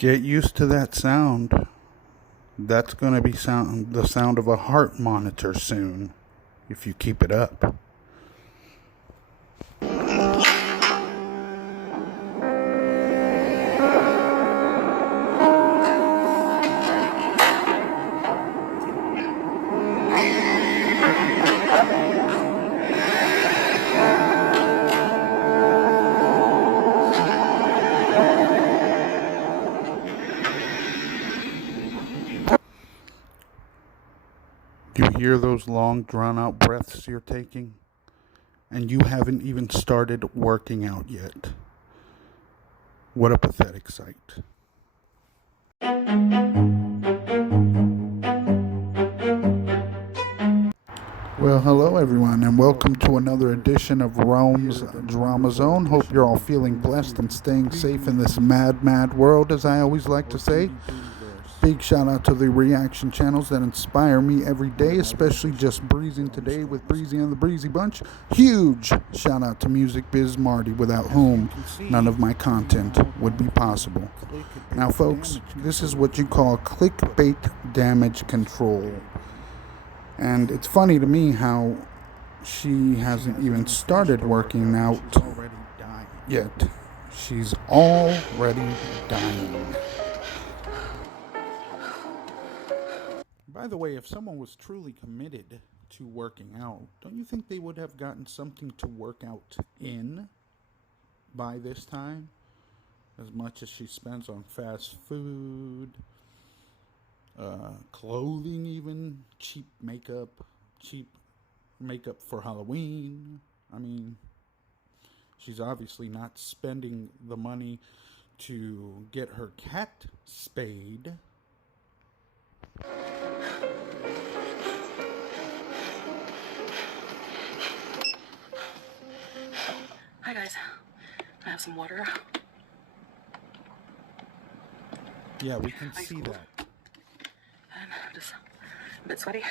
Get used to that sound. That's going to be the sound of a heart monitor soon, if you keep it up. Do you hear those long, drawn-out breaths you're taking? And you haven't even started working out yet. What a pathetic sight. Well, hello everyone, and welcome to another edition of Rome's Drama Zone. Hope you're all feeling blessed and staying safe in this mad, mad world, as I always like to say. Big shout out to the reaction channels that inspire me every day, especially Just Breezing today with Breezy and the Breezy Bunch. Huge shout out to Music Biz Marty, without whom none of my content would be possible. Now, folks, this is what you call clickbait damage control. And it's funny to me how she hasn't even started working out yet. She's already dying. By the way, if someone was truly committed to working out, don't you think they would have gotten something to work out in by this time? As much as she spends on fast food, clothing even, cheap makeup for Halloween. I mean, she's obviously not spending the money to get her cat spayed. Hi guys, I have some water. Yeah, we can see that. And I'm just a bit sweaty.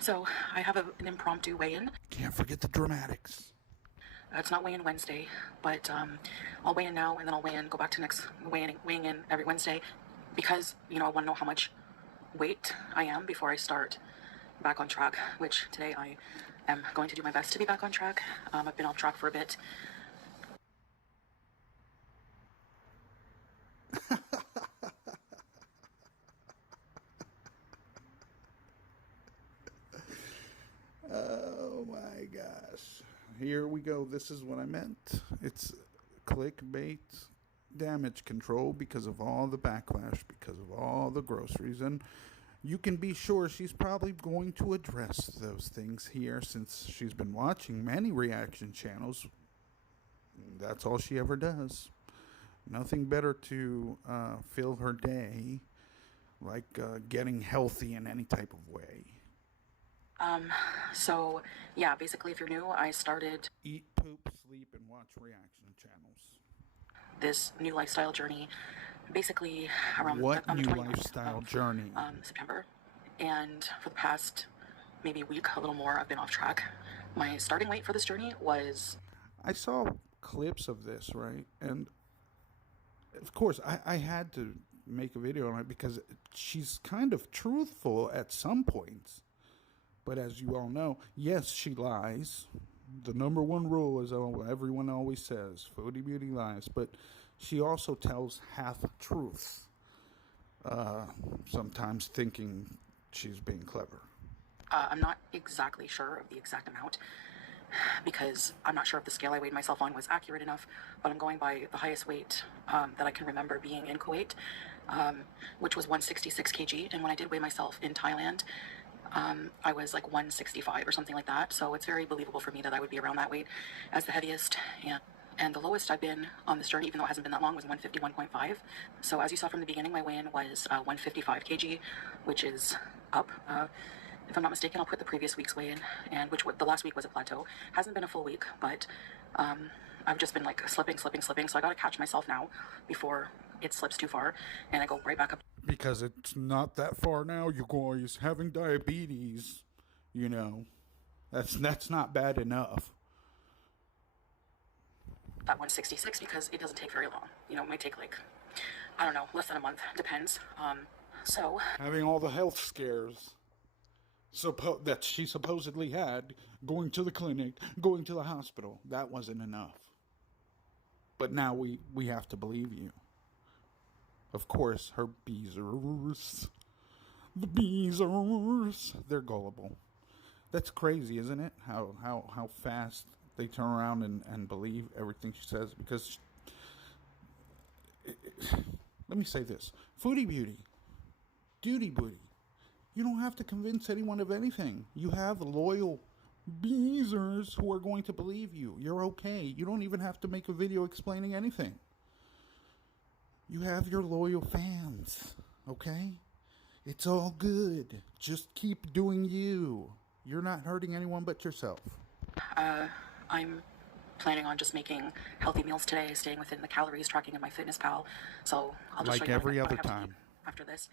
So I have an impromptu weigh-in. Can't forget the dramatics. It's not weigh-in Wednesday, but I'll weigh in now and then I'll weigh in, go back to next weighing in every Wednesday, because I want to know how much weight I am before I start back on track, which today I am going to do my best to be back on track. I've been off track for a bit. Oh my gosh. Here we go. This is what I meant. It's clickbait damage control because of all the backlash, because of all the groceries. And you can be sure she's probably going to address those things here, since she's been watching many reaction channels. That's all she ever does. Nothing better to fill her day like getting healthy in any type of way. So yeah, basically if you're new, I started Eat, poop, sleep, and watch reaction channels. This new lifestyle journey basically around What on the new 29th lifestyle of, journey? September. And for the past maybe a week, a little more, I've been off track. My starting weight for this journey was... I saw clips of this, right? And of course, I had to make a video on it because she's kind of truthful at some points. But as you all know, yes, she lies. The number one rule is everyone always says, Foodie Beauty lies. But she also tells half-truths, sometimes thinking she's being clever. I'm not exactly sure of the exact amount, because I'm not sure if the scale I weighed myself on was accurate enough, but I'm going by the highest weight that I can remember being in Kuwait, which was 166 kg. And when I did weigh myself in Thailand, I was like 165 or something like that. So it's very believable for me that I would be around that weight as the heaviest. And the lowest I've been on this journey, even though it hasn't been that long, was 151.5. So as you saw from the beginning, my weigh-in was 155 kg, which is up. If I'm not mistaken, I'll put the previous week's weigh-in, and the last week was a plateau. Hasn't been a full week, but I've just been like slipping. So I got to catch myself now before it slips too far, and I go right back up. Because it's not that far now, you guys. Having diabetes, that's not bad enough. That 166, because it doesn't take very long. It might take like I don't know, less than a month, depends. So having all the health scares that she supposedly had, going to the clinic, going to the hospital, that wasn't enough. But now we have to believe you. Of course, her beezers. The beezers. They're gullible. That's crazy, isn't it? How fast they turn around and believe everything she says. Because, let me say this. Foodie beauty. Duty booty. You don't have to convince anyone of anything. You have loyal beezers who are going to believe you. You're okay. You don't even have to make a video explaining anything. You have your loyal fans, okay? It's all good. Just keep doing you. You're not hurting anyone but yourself. I'm planning on just making healthy meals today, staying within the calories tracking in my fitness pal. So I'll just Like show you every what I other have to time. eat after this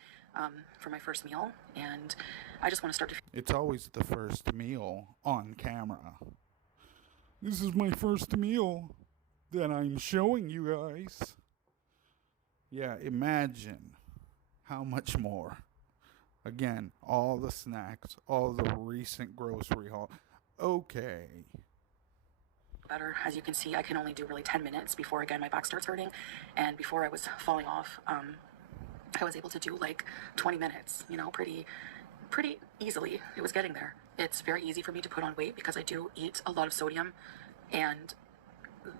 for my first meal. And I just want to start to It's always the first meal on camera. This is my first meal that I'm showing you guys. Yeah, imagine how much more. Again, all the snacks, all the recent grocery haul. Okay. better. As you can see, I can only do really 10 minutes before, again, my back starts hurting. And before I was falling off, I was able to do like 20 minutes, you know, pretty easily. It was getting there. It's very easy for me to put on weight because I do eat a lot of sodium, and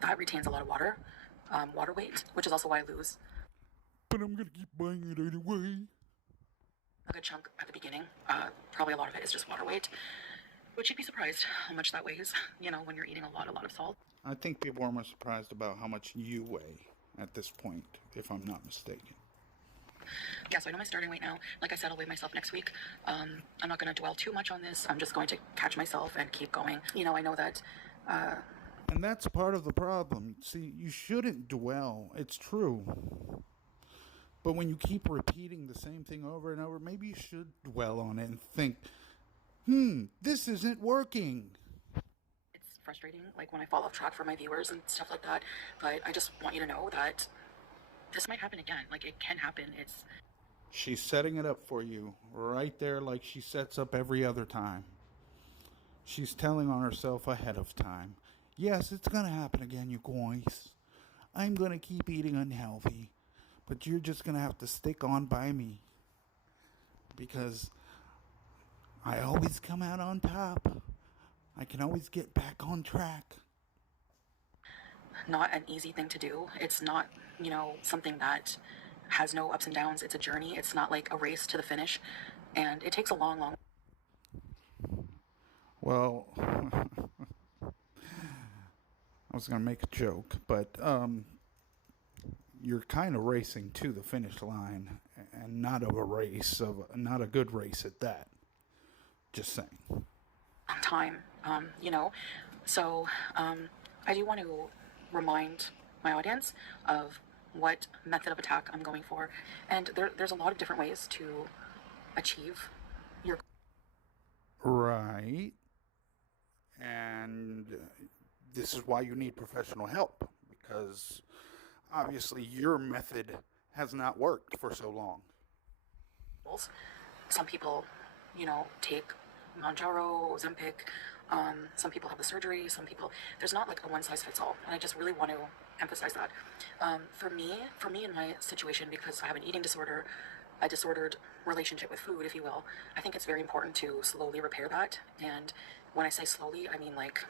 that retains a lot of water weight, which is also why I lose But I'm gonna keep buying it anyway. a good chunk at the beginning. Probably a lot of it is just water weight, which you'd be surprised how much that weighs, you know, when you're eating a lot of salt. I think people are more surprised about how much you weigh at this point, if I'm not mistaken. Yeah, so I know my starting weight now. Like I said, I'll weigh myself next week. I'm not going to dwell too much on this. I'm just going to catch myself and keep going. You know, I know that And that's part of the problem. See, you shouldn't dwell. It's true. But when you keep repeating the same thing over and over, maybe you should dwell on it and think, this isn't working. it's frustrating, like when I fall off track for my viewers and stuff like that. But I just want you to know that this might happen again. Like, it can happen. She's setting it up for you right there like she sets up every other time. She's telling on herself ahead of time. Yes, it's going to happen again, you guys. I'm going to keep eating unhealthy. But you're just going to have to stick on by me. Because I always come out on top. I can always get back on track. not an easy thing to do. It's not, you know, something that has no ups and downs. It's a journey. It's not like a race to the finish. And it takes a long Well, I was going to make a joke, but you're kind of racing to the finish line, and not not a good race at that. Just saying. time, you know. So I do want to remind my audience of what method of attack I'm going for. And there's a lot of different ways to achieve your Right. And this is why you need professional help, because obviously your method has not worked for so long. goals. Some people, you know, take Manjaro, Ozempic. Some people have the surgery. Some people, there's not like a one size fits all. And I just really want to emphasize that. For me in my situation, because I have an eating disorder, a disordered relationship with food, if you will, I think it's very important to slowly repair that. And when I say slowly, I mean like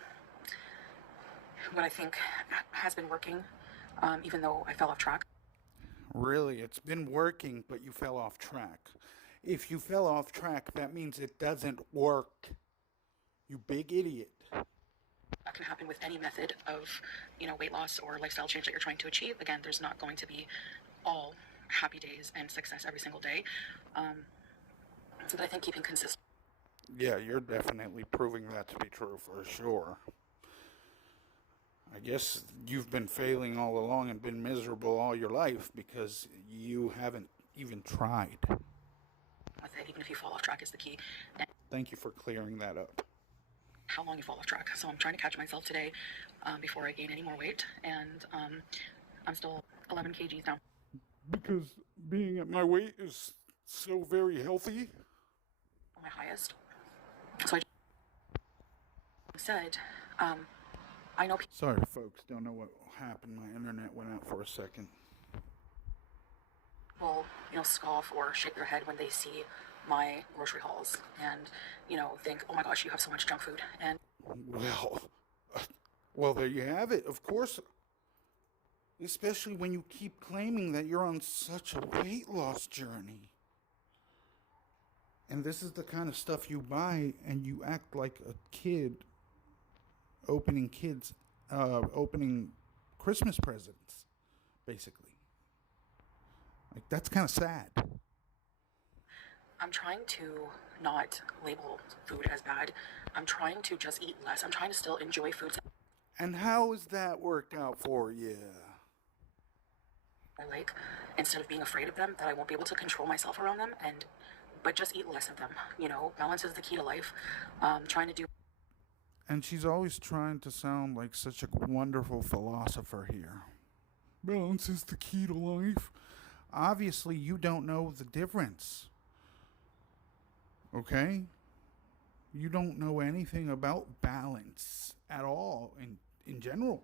what I think has been working, even though I fell off track. Really, it's been working, but you fell off track. If you fell off track, that means it doesn't work. You big idiot. That can happen with any method of, you know, weight loss or lifestyle change that you're trying to achieve. Again, there's not going to be all happy days and success every single day. But I think keeping consistent. Yeah, you're definitely proving that to be true for sure. I guess you've been failing all along and been miserable all your life because you haven't even tried. With it, even if you fall off track, is the key. And Thank you for clearing that up. how long you fall off track. So I'm trying to catch myself today before I gain any more weight, and I'm still 11 kgs down. Because being at my weight is so very healthy. My highest. So I said, I know Sorry, folks. Don't know what happened. My internet went out for a second. people, scoff or shake their head when they see my grocery hauls and, think, oh my gosh, you have so much junk food. And Well, there you have it. Of course. Especially when you keep claiming that you're on such a weight loss journey. And this is the kind of stuff you buy, and you act like a kid opening Christmas presents, basically. Like, that's kind of sad. I'm trying to not label food as bad. I'm trying to just eat less. I'm trying to still enjoy foods And how has that worked out for you? I like, instead of being afraid of them, that I won't be able to control myself around them, but just eat less of them. Balance is the key to life. Trying to do. And she's always trying to sound like such a wonderful philosopher here. Balance is the key to life. Obviously, you don't know the difference. Okay? You don't know anything about balance at all in general.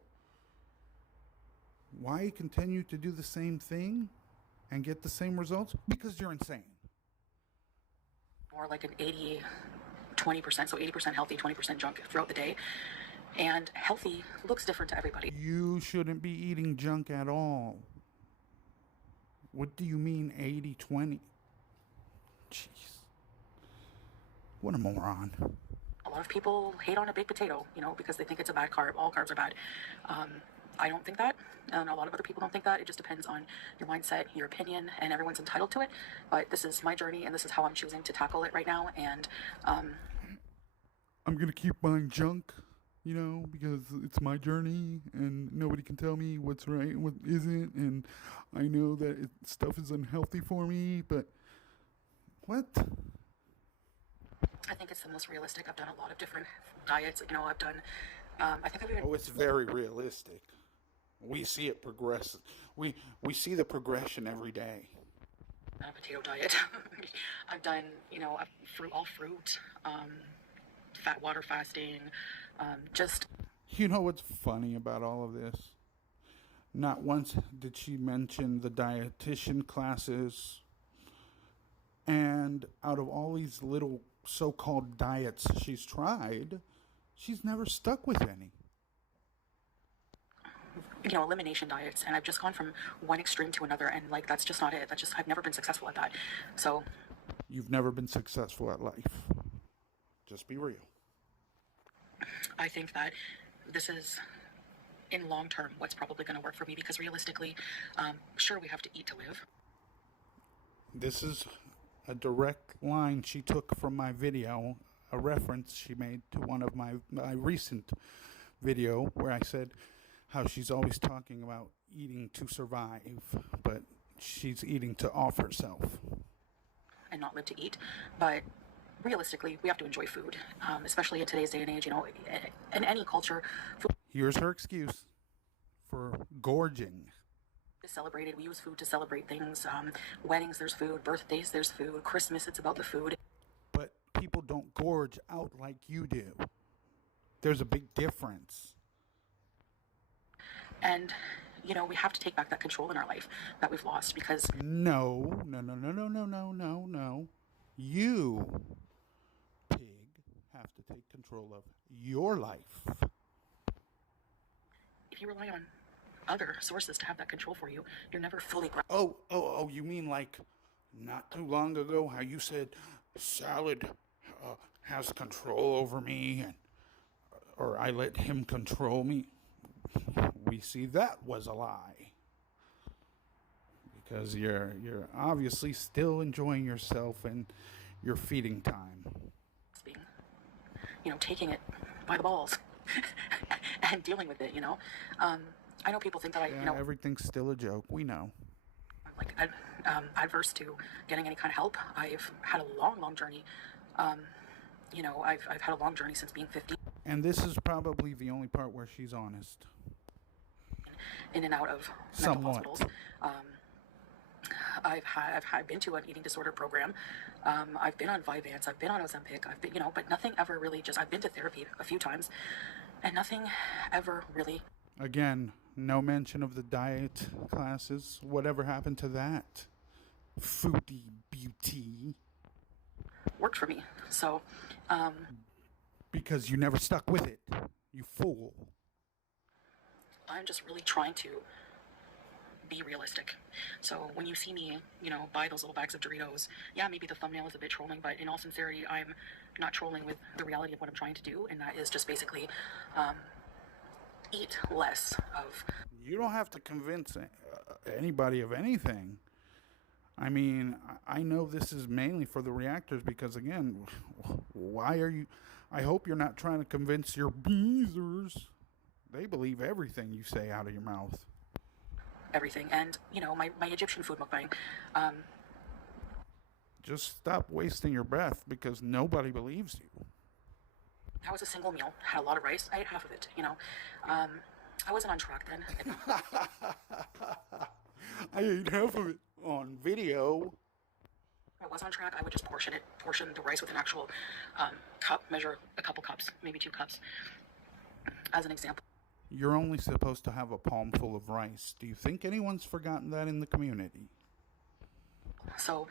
Why continue to do the same thing and get the same results? Because you're insane. More like an 80-20%, so 80% healthy, 20% junk throughout the day. And healthy looks different to everybody. You shouldn't be eating junk at all. What do you mean 80-20? Jeez. What a moron. A lot of people hate on a baked potato, because they think it's a bad carb. All carbs are bad. I don't think that, and a lot of other people don't think that. It just depends on your mindset, your opinion, and everyone's entitled to it. But this is my journey, and this is how I'm choosing to tackle it right now. And I'm going to keep buying junk, because it's my journey, and nobody can tell me what's right and what isn't. And I know that stuff is unhealthy for me, but what? I think it's the most realistic. I've done a lot of different diets. I've done, I think I've even... Oh, it's very realistic. We see it progress. We see the progression every day. A potato diet. I've done, all fruit, fat water fasting, just... You know what's funny about all of this? Not once did she mention the dietitian classes. And out of all these little so-called diets she's tried, she's never stuck with any. Elimination diets, and I've just gone from one extreme to another, and that's just not it. I've never been successful at that. So you've never been successful at life. Just be real. I think that this is, in long term, what's probably going to work for me, because realistically, sure, we have to eat to live. This is a direct line she took from my video, a reference she made to one of my recent video where I said how she's always talking about eating to survive, but she's eating to off herself. And not live to eat. But realistically, we have to enjoy food, especially in today's day and age, in any culture. Food Here's her excuse for gorging. is celebrated. We use food to celebrate things. Weddings, there's food. Birthdays, there's food. Christmas, it's about the food. But people don't gorge out like you do. There's a big difference. And, we have to take back that control in our life that we've lost, because... No. You, pig, have to take control of your life. If you rely on other sources to have that control for you, you're never fully... Oh, you mean like not too long ago how you said salad has control over me, or I let him control me? We see that was a lie. Because you're obviously still enjoying yourself and your feeding time. Being, taking it by the balls and dealing with it, I know people think that everything's still a joke. We know. I'm adverse to getting any kind of help. I've had a long journey. I've had a long journey since being 15. And this is probably the only part where she's honest. In and out of mental Somewhat. hospitals. I've been to an eating disorder program. I've been on Vyvanse. I've been on Ozempic. I've been, but nothing ever really I've been to therapy a few times, and nothing ever really. Again, no mention of the diet classes. Whatever happened to that? Foodie beauty. Worked for me. So, because you never stuck with it, you fool. I'm just really trying to be realistic. So when you see me, buy those little bags of Doritos, yeah, maybe the thumbnail is a bit trolling, but in all sincerity, I'm not trolling with the reality of what I'm trying to do, and that is just basically eat less of. You don't have to convince anybody of anything. I mean, I know this is mainly for the reactors because, again, why are you... I hope you're not trying to convince your beezers. They believe everything you say out of your mouth. Everything. And, my Egyptian food mukbang. Just stop wasting your breath because nobody believes you. That was a single meal. Had a lot of rice. I ate half of it, I wasn't on track then. I ate half of it on video. I was on track. I would just portion the rice with an actual cup, measure a couple cups, maybe 2 cups, as an example. You're only supposed to have a palm full of rice. Do you think anyone's forgotten that in the community? So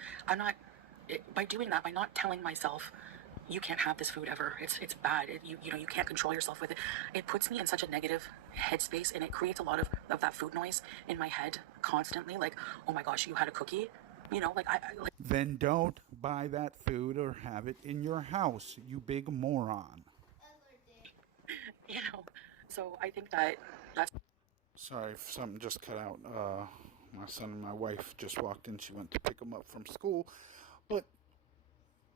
by doing that, by not telling myself, you can't have this food ever. It's bad. You can't control yourself with it. It puts me in such a negative headspace, and it creates a lot of that food noise in my head constantly. Like, oh my gosh, you had a cookie. Then don't buy that food or have it in your house, you big moron. So I think that's... Sorry if something just cut out. My son and my wife just walked in. She went to pick him up from school. But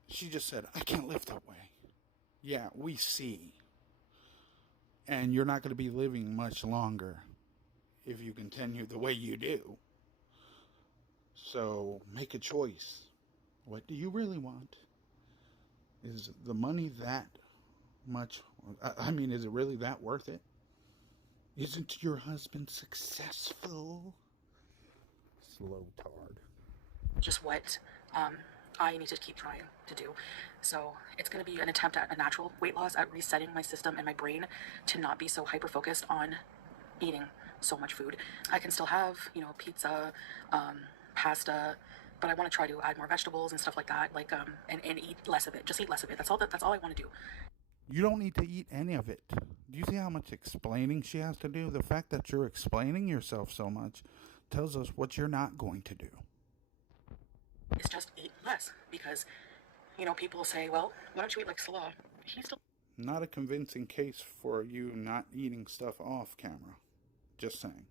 she just said, I can't live that way. Yeah, we see. And you're not going to be living much longer if you continue the way you do. So make a choice. What do you really want? Is the money that much? I mean, is it really that worth it? Isn't your husband successful? Slow tard. Just what I need to keep trying to do. So it's going to be an attempt at a natural weight loss, at resetting my system and my brain to not be so hyper-focused on eating so much food. I can still have, pizza, pasta, but I want to try to add more vegetables and stuff like that, and eat less of it. Just eat less of it. That's all I want to do. You don't need to eat any of it. Do you see how much explaining she has to do? The fact that you're explaining yourself so much tells us what you're not going to do. It's just eat less, because, people say, well, why don't you eat like Salah? He's still... Not a convincing case for you not eating stuff off camera. Just saying.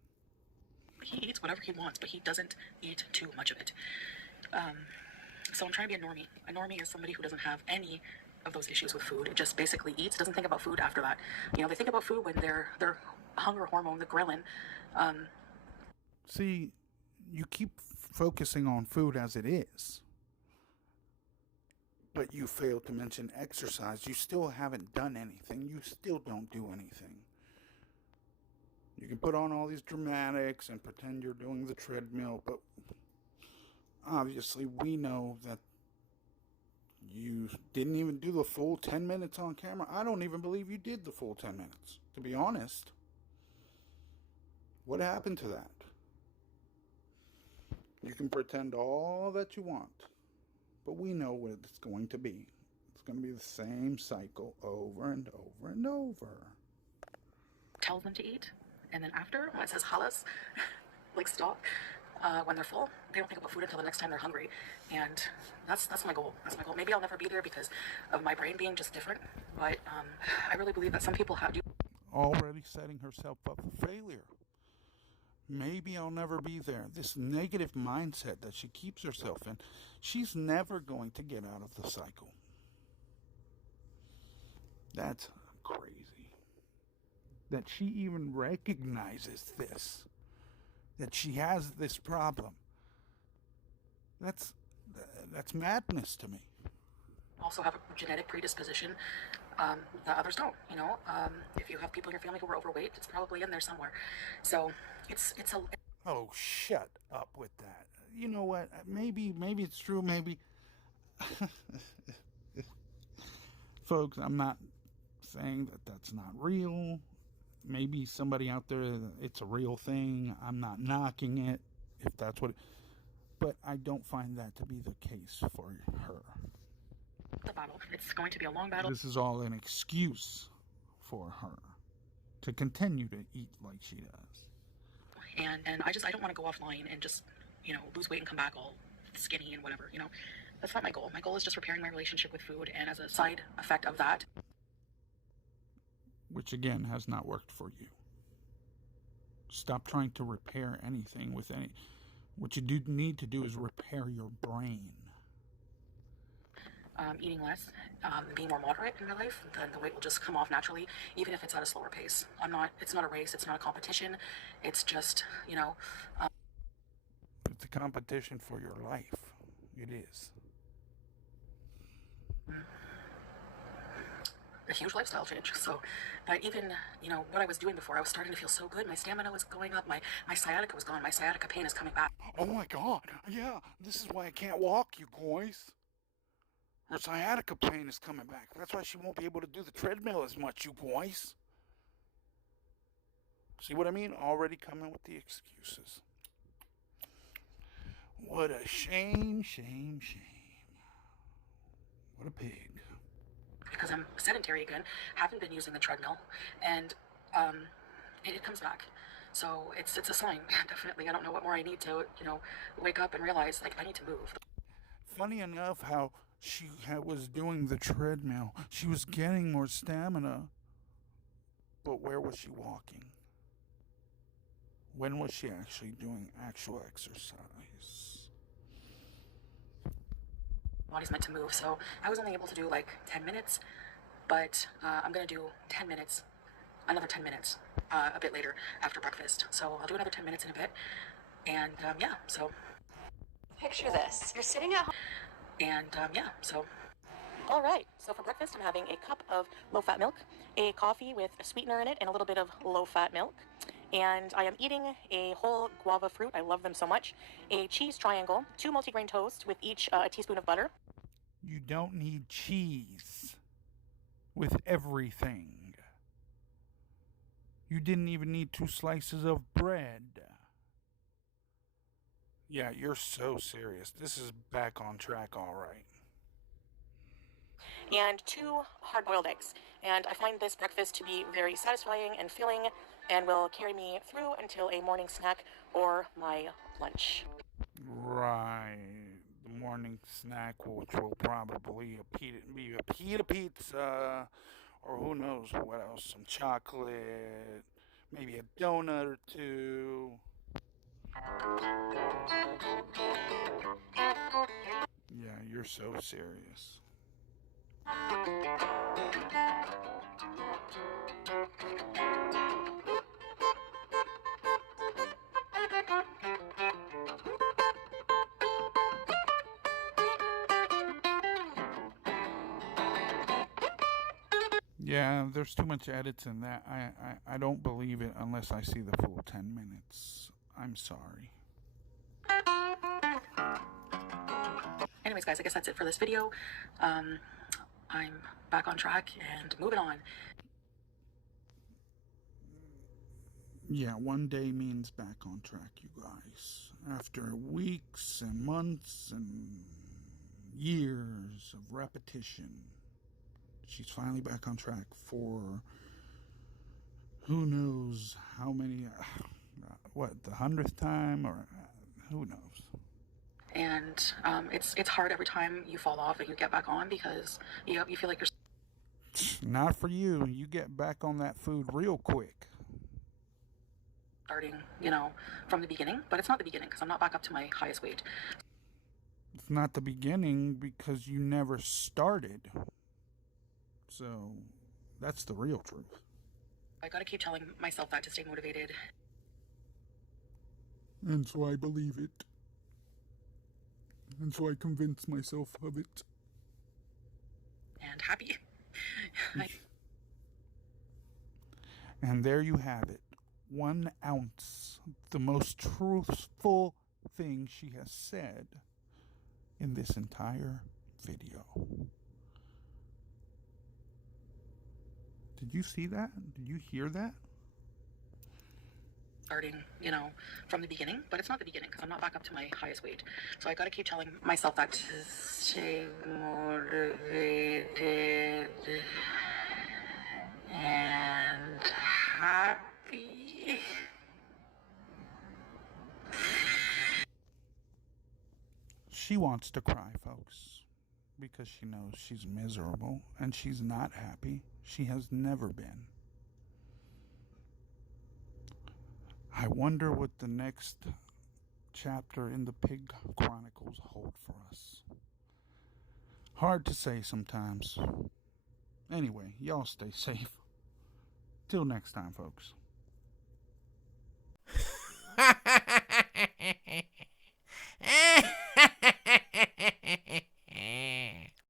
He eats whatever he wants, but he doesn't eat too much of it. So I'm trying to be a normie. A normie is somebody who doesn't have any of those issues with food. It just basically eats, doesn't think about food after that. They think about food when their hunger hormone, the ghrelin. See, you keep focusing on food as it is, but you fail to mention exercise. You still haven't done anything. You still don't do anything. You can put on all these dramatics and pretend you're doing the treadmill, but obviously we know that you didn't even do the full 10 minutes on camera. I don't even believe you did the full 10 minutes, to be honest. What happened to that? You can pretend all that you want, but we know what it's going to be. It's going to be the same cycle over and over and over. Tells them to eat, and then after, when it says halas, stop, when they're full, they don't think about food until the next time they're hungry, and that's my goal. That's my goal. Maybe I'll never be there because of my brain being just different, but I really believe that some people have... Already setting herself up for failure. Maybe I'll never be there. This negative mindset that she keeps herself in, she's never going to get out of the cycle. That's crazy. That she even recognizes this. That she has this problem. That's madness to me. Also have a genetic predisposition that others don't. If you have people in your family who are overweight, it's probably in there somewhere. So it's a... Oh, shut up with that. you know what? Maybe it's true. Maybe, folks, I'm not saying that that's not real. Maybe somebody out there, it's a real thing. I'm not knocking it if that's what. But I don't find that to be the case for her. The battle. It's going to be a long battle. This is all an excuse for her to continue to eat like she does. And I don't want to go offline and just, lose weight and come back all skinny and whatever, That's not my goal. My goal is just repairing my relationship with food, and as a side effect of that, which again has not worked for you. Stop trying to repair anything with any. What you do need to do is repair your brain. Eating less, being more moderate in my life, then the weight will just come off naturally, even if it's at a slower pace. It's not a race, it's not a competition. It's just, it's a competition for your life. It is. A huge lifestyle change. So that even, what I was doing before, I was starting to feel so good. My stamina was going up. My sciatica was gone. My sciatica pain is coming back. Oh my God. Yeah, this is why I can't walk, you guys. Her sciatica pain is coming back. That's why she won't be able to do the treadmill as much, you guys. See what I mean? Already coming with the excuses. What a shame, shame, shame. What a pig. Because I'm sedentary again, haven't been using the treadmill, and it comes back. So it's a sign, definitely. I don't know what more I need to, wake up and realize, I need to move. Funny enough how she was doing the treadmill. She was getting more stamina. But where was she walking? When was she actually doing actual exercise? Body's meant to move, so I was only able to do 10 minutes, but I'm gonna do 10 minutes, another 10 minutes, a bit later after breakfast. So I'll do another 10 minutes in a bit, and so. Picture this, you're sitting at home. And so. All right, so for breakfast I'm having a cup of low-fat milk, a coffee with a sweetener in it, and a little bit of low-fat milk. And I am eating a whole guava fruit, I love them so much, a cheese triangle, 2 multigrain toast with each a teaspoon of butter. You don't need cheese with everything. You didn't even need 2 slices of bread. Yeah, you're so serious. This is back on track, all right. And 2 hard-boiled eggs. And I find this breakfast to be very satisfying and filling and will carry me through until a morning snack or my lunch. Right. The morning snack, which will probably be a pita pizza, or who knows what else, some chocolate, maybe a donut or 2. Yeah, you're so serious. Yeah, there's too much edits in that. I don't believe it unless I see the full 10 minutes. I'm sorry. Anyways, guys, I guess that's it for this video. I'm back on track and moving on. Yeah, one day means back on track, you guys. After weeks and months and years of repetition, she's finally back on track for who knows how many, the 100th time, or who knows. And it's hard every time you fall off and you get back on, because you feel like you're not for you. You get back on that food real quick. Starting, from the beginning, but it's not the beginning because I'm not back up to my highest weight. It's not the beginning because you never started. So that's the real truth. I gotta keep telling myself that to stay motivated. And so I believe it. And so I convince myself of it. And happy. And there you have it. 1 ounce. The most truthful thing she has said in this entire video. Did you see that? Did you hear that? Starting, from the beginning, but it's not the beginning because I'm not back up to my highest weight. So I got to keep telling myself that to stay motivated and happy. She wants to cry, folks, because she knows she's miserable and she's not happy. She has never been. I wonder what the next chapter in the Pig Chronicles hold for us. Hard to say sometimes. Anyway, y'all stay safe. Till next time, folks.